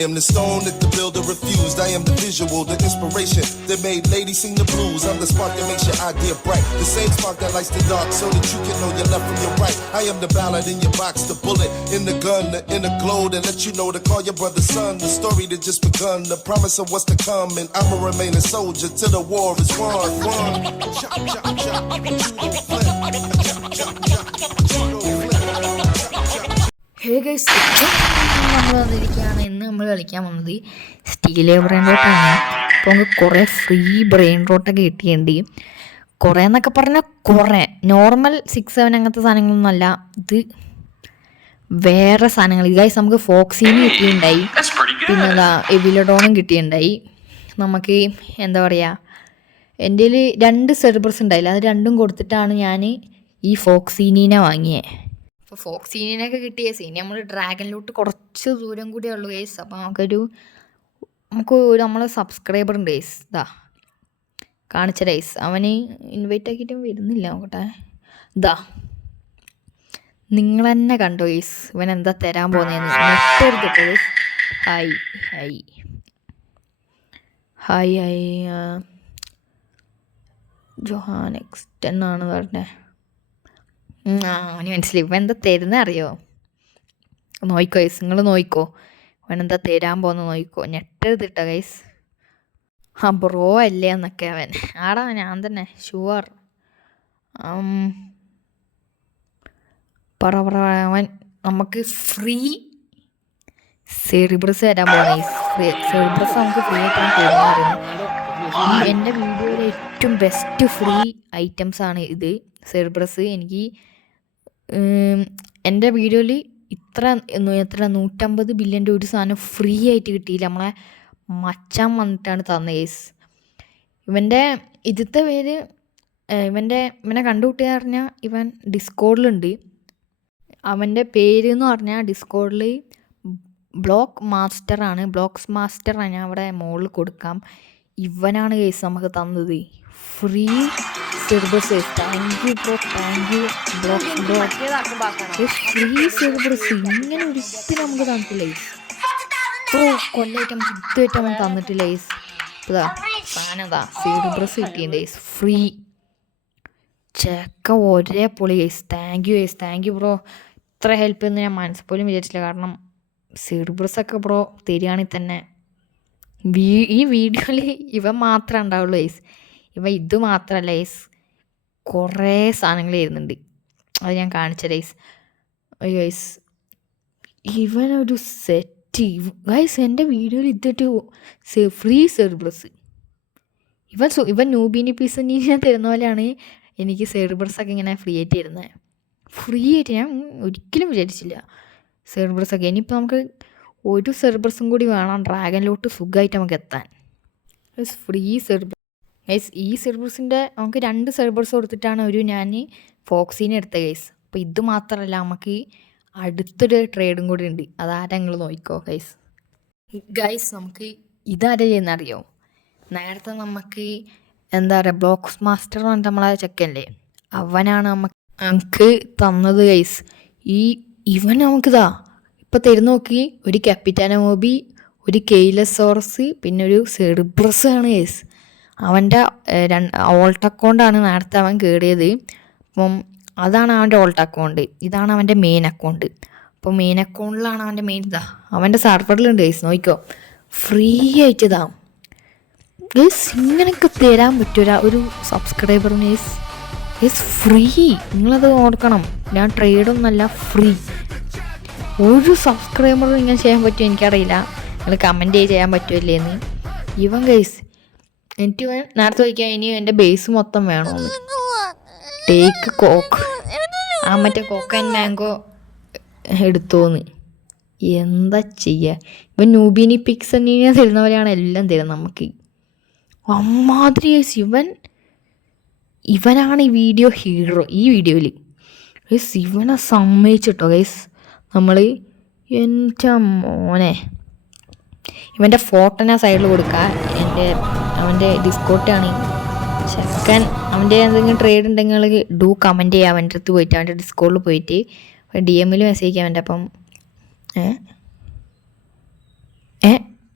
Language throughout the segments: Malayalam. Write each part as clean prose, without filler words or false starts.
I am the stone that the builder refused. I am the visual, the inspiration that made ladies sing the blues. I'm the spark that makes your idea bright. The same spark that lights the dark so that you can know your left from your right. I am the ballad in your box, the bullet in the gun, the inner glow that let you know to call your brother son. The story that just begun, the promise of what's to come. And I'ma remain a soldier till the war is won. Chop, chop, chop, judo flip. Chop, chop, chop, judo flip. Hey guys, നമ്മൾ വന്നിരിക്കുകയാണ്. ഇന്ന് നമ്മൾ കളിക്കാൻ വന്നത് സ്റ്റീലേ ബ്രെയിൻ റോട്ടാണ്. അപ്പോൾ നമുക്ക് കുറേ ഫ്രീ ബ്രെയിൻ റോട്ടൊക്കെ കിട്ടിയിട്ടുണ്ട്. കുറേ എന്നൊക്കെ പറഞ്ഞാൽ കുറേ നോർമൽ 6-7 അങ്ങനത്തെ സാധനങ്ങളൊന്നുമല്ല, ഇത് വേറെ സാധനങ്ങൾ. ഗൈസ് നമുക്ക് ഫോക്സീന് കിട്ടിയിട്ടുണ്ടായി, പിന്നെ എവിലഡോണും കിട്ടിയിട്ടുണ്ടായി. നമുക്ക് എന്താ പറയുക, എൻ്റെ കയ്യിൽ 2 സെർബർസ് ഉണ്ടായില്ല, അത് രണ്ടും കൊടുത്തിട്ടാണ് ഞാൻ ഈ ഫോക്സീനീനെ വാങ്ങിയത്. അപ്പോൾ ഫോക്സീനൊക്കെ കിട്ടിയ സീൻ നമ്മൾ ഡ്രാഗനിലോട്ട് കുറച്ച് ദൂരം കൂടിയേ ഉള്ളൂ ഗൈസ്. അപ്പോൾ നമുക്ക് നമ്മളെ സബ്സ്ക്രൈബർ ഉണ്ട് ഗൈസ്, ഇതാ കാണിച്ച ഗൈസ്. അവന് ഇൻവൈറ്റ് ആക്കിയിട്ടും വരുന്നില്ല, നോക്കട്ടെ. ഇതാ നിങ്ങൾ തന്നെ കണ്ടോ ഗൈസ്, ഇവൻ എന്താ തരാൻ പോകുന്നതെന്ന്. നെട്ടെടുത്തിട്ട് guys. Hi hi hi hi ജോഹാനെക്സ്റ്റ് എന്നാണ് പറഞ്ഞത്. അവന് മനസ്സിലായി ഇവൻ എന്താ തരുന്ന അറിയോ. നോയിക്കോ ഗൈസ്, നിങ്ങൾ നോയിക്കോ അവൻ എന്താ തരാൻ പോകുന്ന നോയിക്കോ. ഞെട്ടരുതിട്ട ഗൈസ്. ബ്രോ അല്ലേ എന്നൊക്കെ അവൻ. ആടാ ഞാൻ തന്നെ ഷുവർ. പറ അവൻ നമുക്ക് ഫ്രീ സെറിബ്രസ് തരാൻ പോകുന്ന സെറിബ്രസ് നമുക്ക് ഫ്രീ ആയിട്ടാണ് തരുന്നത്. എൻ്റെ വീഡിയോയിലെ ഏറ്റവും ബെസ്റ്റ് ഫ്രീ ഐറ്റംസ് ആണ് ഇത്, സെറിബ്രസ്. എനിക്ക് എൻ്റെ വീഡിയോയിൽ എത്ര 150 ബില്യൻ്റെ ഒരു സാധനം ഫ്രീ ആയിട്ട് കിട്ടിയില്ല. നമ്മളെ മച്ചാൻ വന്നിട്ടാണ് തന്നത് കേസ്. ഇവൻ്റെ ഇതിലത്തെ പേര് ഇവനെ കണ്ടുകൂട്ടുക പറഞ്ഞാൽ ഇവൻ ഡിസ്കോഡിലുണ്ട്. അവൻ്റെ പേര് എന്ന് പറഞ്ഞാൽ ഡിസ്കോഡിൽ ബ്ലോക്ക് മാസ്റ്ററാണ്. ബ്ലോക്സ് മാസ്റ്ററാണ്, ഞാൻ അവിടെ മുകളിൽ കൊടുക്കാം. ഇവനാണ് കേസ് നമുക്ക് തന്നത് free servers. Thank you bro, thank you Blox bro. Free servers ഇങ്ങനെ ഒരിക്കലും നമുക്ക് തന്നിട്ടില്ല ഗൈസ്. ബ്രോ കൊല്ലായിട്ട് നമുക്ക് ഇതുമായിട്ട് അവൻ തന്നിട്ടില്ല ഗൈസ്. ഇതാ സാധനതാ സെർബസ് കിട്ടിയിട്ടുണ്ട് ഗൈസ് ഫ്രീ. ചെക്ക ഒരേ പൊളി guys. Thank you guys, thank you bro. ഇത്ര ഹെൽപ്പ് എന്ന് ഞാൻ മനസ്സ് പോലും വിചാരിച്ചില്ല. കാരണം സെർബസൊക്കെ ബ്രോ തരികയാണെങ്കിൽ തന്നെ ഈ വീഡിയോയിൽ ഇവ മാത്രമേ ഉണ്ടാവുള്ളൂ ഗൈസ്. ഇവ ഇത് മാത്രമല്ല ഗൈസ്, കുറേ സാധനങ്ങൾ വരുന്നുണ്ട്, അത് ഞാൻ കാണിച്ച ഗൈസ്. ഗൈസ് ഇവനൊരു സെറ്റ് ഗൈസ്. എൻ്റെ വീഡിയോയിൽ ഇതിട്ട് ഫ്രീ സെർബർസ് ഇവൻ നൂബിനി പീസനീനെ തരുന്ന പോലെയാണ് എനിക്ക് സെർബർസൊക്കെ ഇങ്ങനെ ഫ്രീ ആയിട്ട് തരുന്നത്. ഫ്രീ ആയിട്ട് ഞാൻ ഒരിക്കലും വിചാരിച്ചില്ല സെർബർസൊക്കെ. ഇനിയിപ്പോൾ നമുക്ക് ഒരു സെർബർസും കൂടി വേണം ഡ്രാഗനിലോട്ട് സുഖമായിട്ട് നമുക്ക് എത്താൻ. Free server guys. ഈ സെർബേഴ്സിൻ്റെ നമുക്ക് 2 സെർബേഴ്സ് കൊടുത്തിട്ടാണ് ഞാൻ ഫോക്സീനെ എടുത്ത ഗൈസ്. അപ്പോൾ ഇത് മാത്രമല്ല, നമുക്ക് അടുത്തൊരു ട്രേഡും കൂടി ഉണ്ട്. അതാരാ നിങ്ങൾ നോക്കിക്കോ ഗൈസ്. ഗൈസ് നമുക്ക് ഇതാരാ ചെയ്യുന്നറിയോ, നേരത്തെ നമുക്ക് എന്താ പറയുക ബ്ലോക്സ് മാസ്റ്റർ പറഞ്ഞിട്ട് നമ്മളെ ചെക്കല്ലേ, അവനാണ് നമുക്ക് തന്നത് ഗൈസ്. ഇവൻ നമുക്കിതാ ഇപ്പോൾ തരുന്ന നോക്കി, ഒരു ക്യാപിറ്റാനോ മോബി, ഒരു കെയിലസോറസ്, പിന്നെ ഒരു സെർബ്രസ് ആണ് ഗൈസ്. അവൻ്റെ ഓൾട്ട് അക്കൗണ്ടാണ് നേരത്തെ അവൻ കയറിയത്. അപ്പം അതാണ് അവൻ്റെ ഓൾട്ട് അക്കൗണ്ട്, ഇതാണ് അവൻ്റെ മെയിൻ അക്കൗണ്ട്. അപ്പോൾ മെയിൻ അക്കൗണ്ടിലാണ് അവൻ്റെ മെയിൻ. ഇതാ അവൻ്റെ സർവറിലുണ്ട് ഗൈസ്, നോക്കിക്കോ ഫ്രീ ആയിട്ട്. ഇതാ ഗൈസ് ഇങ്ങനെയൊക്കെ തരാൻ പറ്റൂല ഒരു സബ്സ്ക്രൈബറിന് ഗൈസ്. ഗൈസ് ഫ്രീ, നിങ്ങളത് ഓർക്കണം. ഞാൻ ട്രേഡൊന്നുമല്ല, ഫ്രീ. ഒരു സബ്സ്ക്രൈബറും ഇങ്ങനെ ചെയ്യാൻ പറ്റുമോ എനിക്കറിയില്ല, നിങ്ങൾ കമൻറ്റ് ചെയ്യാൻ പറ്റുമല്ലേന്ന്. ഇവൻ ഗൈസ് എനിക്ക് നേരത്തെ ചോദിക്കാൻ ഇനി എൻ്റെ ബേസ് മൊത്തം വേണമെന്ന്. ടേക്ക് കോക്ക്, ആ മറ്റേ കോക്ക് ആൻഡ് മാംഗോ എടുത്തോന്ന്. എന്താ ചെയ്യുക, ഇവൻ നൂബിനി പിക്സനീനെ തരുന്നവരെയാണ് എല്ലാം തരുന്നത് നമുക്ക്. അമ്മാതിരി ഗൈസ് ഇവനാണ് ഈ വീഡിയോ ഹീറോ. ഈ വീഡിയോയിൽ ഗൈസ് ഇവനെ സമ്മതിച്ചിട്ടോ ഗൈസ് നമ്മൾ. എൻ്റെ മോനെ, ഇവൻ്റെ ഫോട്ടോ ഞാൻ സൈഡിൽ കൊടുക്കുക. അവൻ്റെ ഡിസ്കോട്ടാണ് ചെക്കൻ. അവൻ്റെ എന്തെങ്കിലും ട്രേഡ് ഉണ്ടെങ്കിൽ ഡു കമൻറ്റ് ചെയ്യുക അവൻ്റെ അടുത്ത് പോയിട്ട്, അവൻ്റെ ഡിസ്കോഡിൽ പോയിട്ട് DM മെസ്സേജ് ചെയ്യാൻ വേണ്ടി. അപ്പം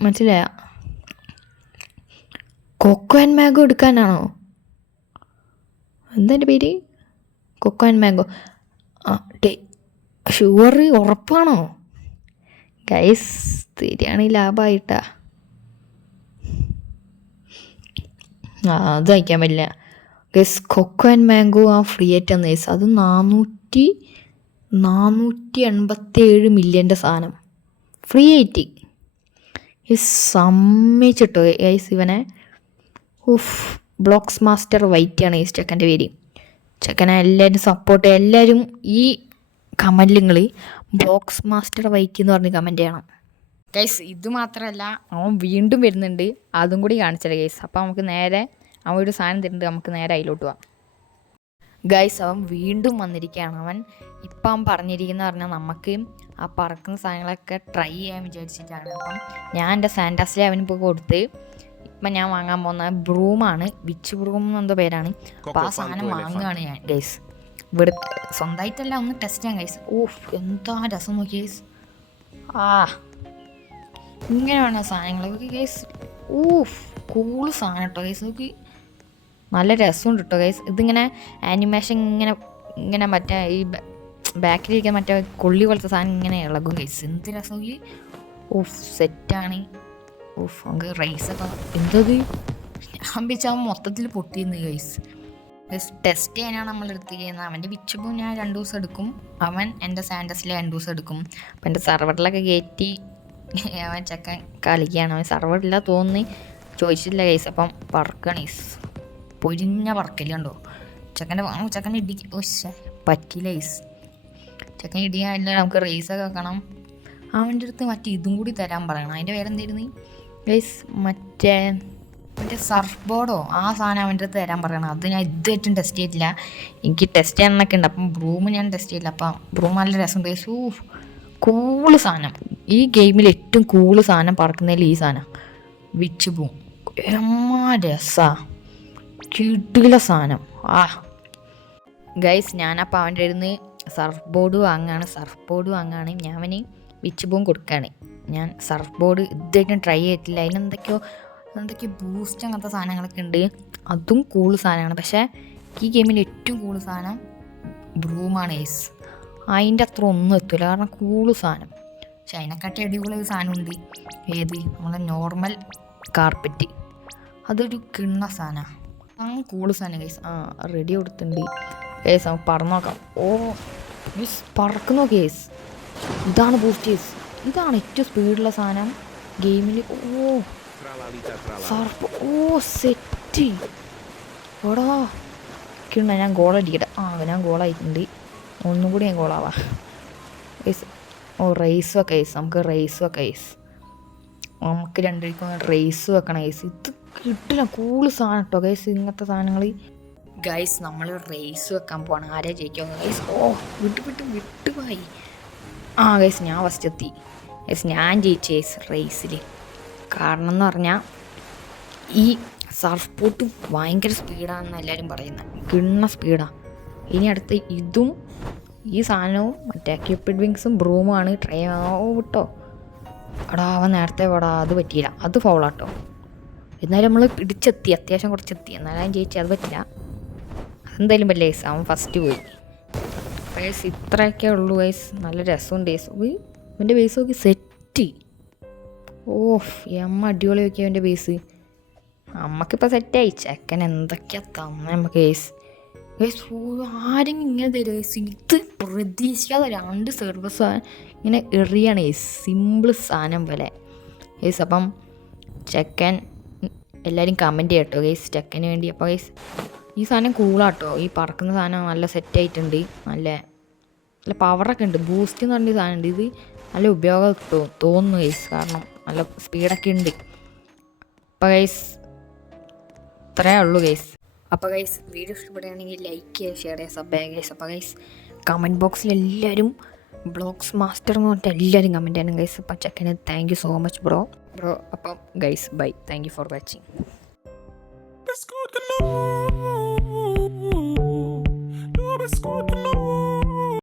മനസ്സിലായ? കൊക്കോ ആൻഡ് മാംഗോ എടുക്കാനാണോ? എന്താ എൻ്റെ പേര്? Coco and mango. ഷുവർ ഉറപ്പാണോ? ഗൈസ് ശരിയാണെങ്കിൽ ലാഭമായിട്ടാ. അത് അയക്കാൻ പറ്റില്ല guys. Coco and mango free ആയിട്ട് തന്ന ഗൈസ്. അത് 487 മില്യൻ്റെ സാധനം ഫ്രീ ആയിട്ട്. സമ്മതിച്ചിട്ടോ ഗൈസ് ഇവനെ. ബ്ലോക്സ് മാസ്റ്റർ വൈറ്റാണ് ഈ ചെക്കൻ്റെ പേര്. ചെക്കനെ എല്ലാവരും സപ്പോർട്ട് ചെയ്യുക. എല്ലാവരും ഈ കമൻറ്റിൽ നിങ്ങൾ ബ്ലോക്സ് മാസ്റ്റർ വൈറ്റ് എന്ന് പറഞ്ഞ് കമൻറ്റ് ചെയ്യണം ഗൈസ്. ഇത് മാത്രമല്ല, അവൻ വീണ്ടും വരുന്നുണ്ട്, അതും കൂടി കാണിച്ചത് ഗൈസ്. അപ്പോൾ നമുക്ക് നേരെ അവൻ ഒരു സാധനം തരുന്നുണ്ട്, നമുക്ക് നേരെ അതിലോട്ട് പോവാം ഗൈസ്. അവൻ വീണ്ടും വന്നിരിക്കുകയാണ്. അവൻ പറഞ്ഞിരിക്കുന്ന പറഞ്ഞാൽ നമുക്ക് ആ പറക്കുന്ന സാധനങ്ങളൊക്കെ ട്രൈ ചെയ്യാൻ വിചാരിച്ചിട്ടാണ്. അപ്പം ഞാൻ എൻ്റെ സാൻഡാസിലെ അവനിപ്പോൾ കൊടുത്ത് ഇപ്പം ഞാൻ വാങ്ങാൻ പോകുന്ന ബ്രൂമാണ്, വിച്ച് ബ്രൂം എന്തോ പേരാണ്. അപ്പോൾ ആ സാധനം വാങ്ങുകയാണ് ഞാൻ ഗൈസ്. ഇവിടെ സ്വന്തമായിട്ടല്ല, ഒന്ന് ടെസ്റ്റ് ചെയ്യാം ഗൈസ്. എന്താ രസം നോക്കി ഗൈസ്. ഇങ്ങനെ വേണ സാധനങ്ങളൊക്കെ ഗൈസ്. കൂള് സാധനം കേട്ടോ ഗൈസ്. നോക്കി നല്ല രസമുണ്ട് കേട്ടോ ഗൈസ്. ഇതിങ്ങനെ ആനിമേഷൻ ഇങ്ങനെ മറ്റേ ഈ ബാക്കിലിരിക്കാൻ മറ്റേ കൊള്ളി പോലത്തെ സാധനം ഇങ്ങനെ ഇളകും ഗൈസ്. എന്ത് രസം നോക്കി. സെറ്റാണ്. നമുക്ക് റൈസൊക്കെ എന്തത് ഞാൻ വെച്ചാൽ മൊത്തത്തിൽ പൊട്ടിയിരുന്നു ഗൈസ്. ടെസ്റ്റ് ചെയ്യാനാണ് നമ്മൾ എടുത്തിരിക്കുന്നത്. അവൻ്റെ വിച്ചപ്പോൾ ഞാൻ 2 ദിവസം എടുക്കും, അവൻ എൻ്റെ സാൻഡസിൽ 2 ദിവസം എടുക്കും. അപ്പം എൻ്റെ സർവറിലൊക്കെ കയറ്റി അവൻ ചെക്കൻ കളിക്കുകയാണ്. അവൻ സർവറില്ല തോന്നി ചോദിച്ചിട്ടില്ല ഗൈസ്. അപ്പം പറക്കണം ഗൈസ്, പൊരിഞ്ഞ പറക്കല് കണ്ടോ ചെക്കൻ്റെ ഇടിക്ക്. പറ്റില്ല ഗൈസ്, ചെക്കൻ ഇടിക്കാനില്ല. നമുക്ക് റേസൊക്കെ വെക്കണം. അവൻ്റെ അടുത്ത് മറ്റേ ഇതും കൂടി തരാൻ പറയണം. അതിൻ്റെ പേരെന്തായിരുന്നു ഗൈസ്? മറ്റേ സർഫ് ബോർഡോ ആ സാധനം അവൻ്റെ അടുത്ത് തരാൻ പറയണം. അത് ഞാൻ ഇതുമായിട്ടും ടെസ്റ്റ് ചെയ്തിട്ടില്ല. എനിക്ക് ടെസ്റ്റ് ചെയ്യാനൊക്കെ ഉണ്ട്. അപ്പം ബ്രൂം ഞാൻ ടെസ്റ്റ് ചെയ്തില്ല. അപ്പം ബ്രൂം നല്ല രസമുണ്ട് ഗൈസ്. കൂള് സാധനം. ഈ ഗെയിമിൽ ഏറ്റവും കൂള് സാധനം പറക്കുന്നതിൽ ഈ സാധനം വിച്ച് ബൂം. രസാ, കിടില സാധനം. ഗൈസ് ഞാനപ്പോൾ അവൻ്റെ അടുത്ത് സർഫ് ബോർഡ് വാങ്ങുകയാണ്. ഞാൻ അവന് വിച്ച് ബൂം കൊടുക്കുകയാണ്. ഞാൻ സർഫ് ബോർഡ് ഇതായിട്ടും ട്രൈ ചെയ്തിട്ടില്ല. അതിനെന്തൊക്കെയോ ബൂസ്റ്റ് അങ്ങനത്തെ സാധനങ്ങളൊക്കെ ഉണ്ട്. അതും കൂള് സാധനമാണ്. പക്ഷേ ഈ ഗെയിമിൽ ഏറ്റവും കൂള് സാധനം ബ്രൂമാണ് ഗൈസ്. അതിൻ്റെ അത്ര ഒന്നും എത്തില്ല, കാരണം കൂള് സാധനം. പക്ഷെ അതിനെക്കാട്ടി അടിപൊളി ഒരു സാധനമുണ്ട്. ഏത്? നമ്മളെ നോർമൽ കാർപ്പറ്റ്. അതൊരു കിണ്ണ സാധനമാണ്. കൂള് സാധനം ഗൈസ്. റെഡി കൊടുത്തിട്ടുണ്ട് ഗൈസ്. നമുക്ക് പറന്ന് നോക്കാം. ഗൈസ് പറക്കുന്നു ഗൈസ്. ഇതാണ് ബൂസ്റ്റ് ഗൈസ്. ഇതാണ് ഏറ്റവും സ്പീഡുള്ള സാധനം ഗെയിമിൽ. സർഫ്. സെറ്റ് ഓടാ കിണ്ണ. ഞാൻ ഗോളടിക്കട്ടെ. ഞാൻ ഗോളായിട്ടുണ്ട്. ഒന്നും കൂടി ഞാൻ ഗോളാവാ ഗൈസ്. റേസ് വെക്കാം ഗൈസ്. നമുക്ക് റേസ് വെക്കാം ഗൈസ്. നമുക്ക് രണ്ടുപേർക്കും റേസ് വെക്കണം ഗൈസ്. ഇത് കിട്ടില്ല, കൂള് സാധനം കേട്ടോ ഗൈസ്. ഇങ്ങനത്തെ സാധനങ്ങൾ ഗൈസ് നമ്മൾ റേസ് വെക്കാൻ പോവാണ്. ആരാ ജയിക്കുമോ ഗൈസ്? വിട്ടുപോയി. ഗൈസ് ഞാൻ ഫസ്റ്റ് എത്തി ഗൈസ്. ഞാൻ ജയിച്ചു ഗൈസ് റേസിൽ. കാരണം എന്ന് പറഞ്ഞാൽ ഈ സർഫ് ബോട്ട് ഭയങ്കര സ്പീഡാണെന്ന് എല്ലാവരും പറയുന്നത്. കിണ്ണ സ്പീഡാണ്. ഇനി അടുത്ത് ഇതും ഈ സാധനവും മറ്റേ ക്യൂപ്പിഡ് വിങ്സും ബ്രൂമാണ് ട്രൈ വിട്ടോ. അവൻ നേരത്തെ അത് പറ്റിയില്ല, അത് ഫൗളാട്ടോ. എന്നാലും നമ്മൾ പിടിച്ചെത്തി, അത്യാവശ്യം കുറച്ചെത്തി. എന്നാലും ജയിച്ചു, അത് പറ്റില്ല. അതെന്തായാലും പറ്റില്ല ഗൈസ്. അവൻ ഫസ്റ്റ് പോയി ഗൈസ്. ഇത്രയൊക്കെ ഉള്ളൂ ഗൈസ്. നല്ല രസമുണ്ട് ഗൈസ്. അവൻ്റെ ബേസ് നോക്കി സെറ്റ്. അടിപൊളി നോക്കിയ അവൻ്റെ ബേസ്. നമുക്കിപ്പോൾ സെറ്റായി. ചെക്കൻ എന്തൊക്കെയാണ് തന്നെ നമുക്ക് ഗൈസ്. ആരെങ്കിലും ഇങ്ങനെ തരും ഗൈസ്. ഇത് പ്രതീക്ഷിക്കാതെ 2 സർവീസ് ഇങ്ങനെ എറിയാണ് ഗൈസ്. സിമ്പിൾ സാധനം പോലെ ഗൈസ്. അപ്പം ചെക്കൻ എല്ലാവരും കമൻറ്റ് ചെയ്യട്ടോ ഗൈസ് ചെക്കന് വേണ്ടി. അപ്പോൾ ഗൈസ് ഈ സാധനം കൂളാട്ടോ. ഈ പറക്കുന്ന സാധനം നല്ല സെറ്റായിട്ടുണ്ട്. നല്ല പവറൊക്കെ ഉണ്ട്. ബൂസ്റ്റ് എന്ന് പറഞ്ഞ സാധനം ഉണ്ട്. ഇത് നല്ല ഉപയോഗം തോന്നുന്നു ഗൈസ്, കാരണം നല്ല സ്പീഡൊക്കെ ഉണ്ട്. അപ്പോൾ ഗൈസ് ഇത്രയേ ഉള്ളൂ ഗൈസ്. അപ്പോൾ ഗൈസ് വീഡിയോ ഇഷ്ടപ്പെടുകയാണെങ്കിൽ ലൈക്ക് ചെയ്യുക, ഷെയർ ചെയ്യുക, സബ് ചെയ്യുക ഗൈസ്. അപ്പോൾ ഗൈസ് കമൻറ്റ് ബോക്സിൽ എല്ലാവരും ബ്ലോക്സ് മാസ്റ്റർ എന്ന് പറഞ്ഞിട്ട് എല്ലാവരും കമൻറ്റ് ചെയ്യണം ഗൈസ്. അപ്പോൾ ചെക്കന് thank you so much bro. അപ്പം guys bye. Thank you for watching.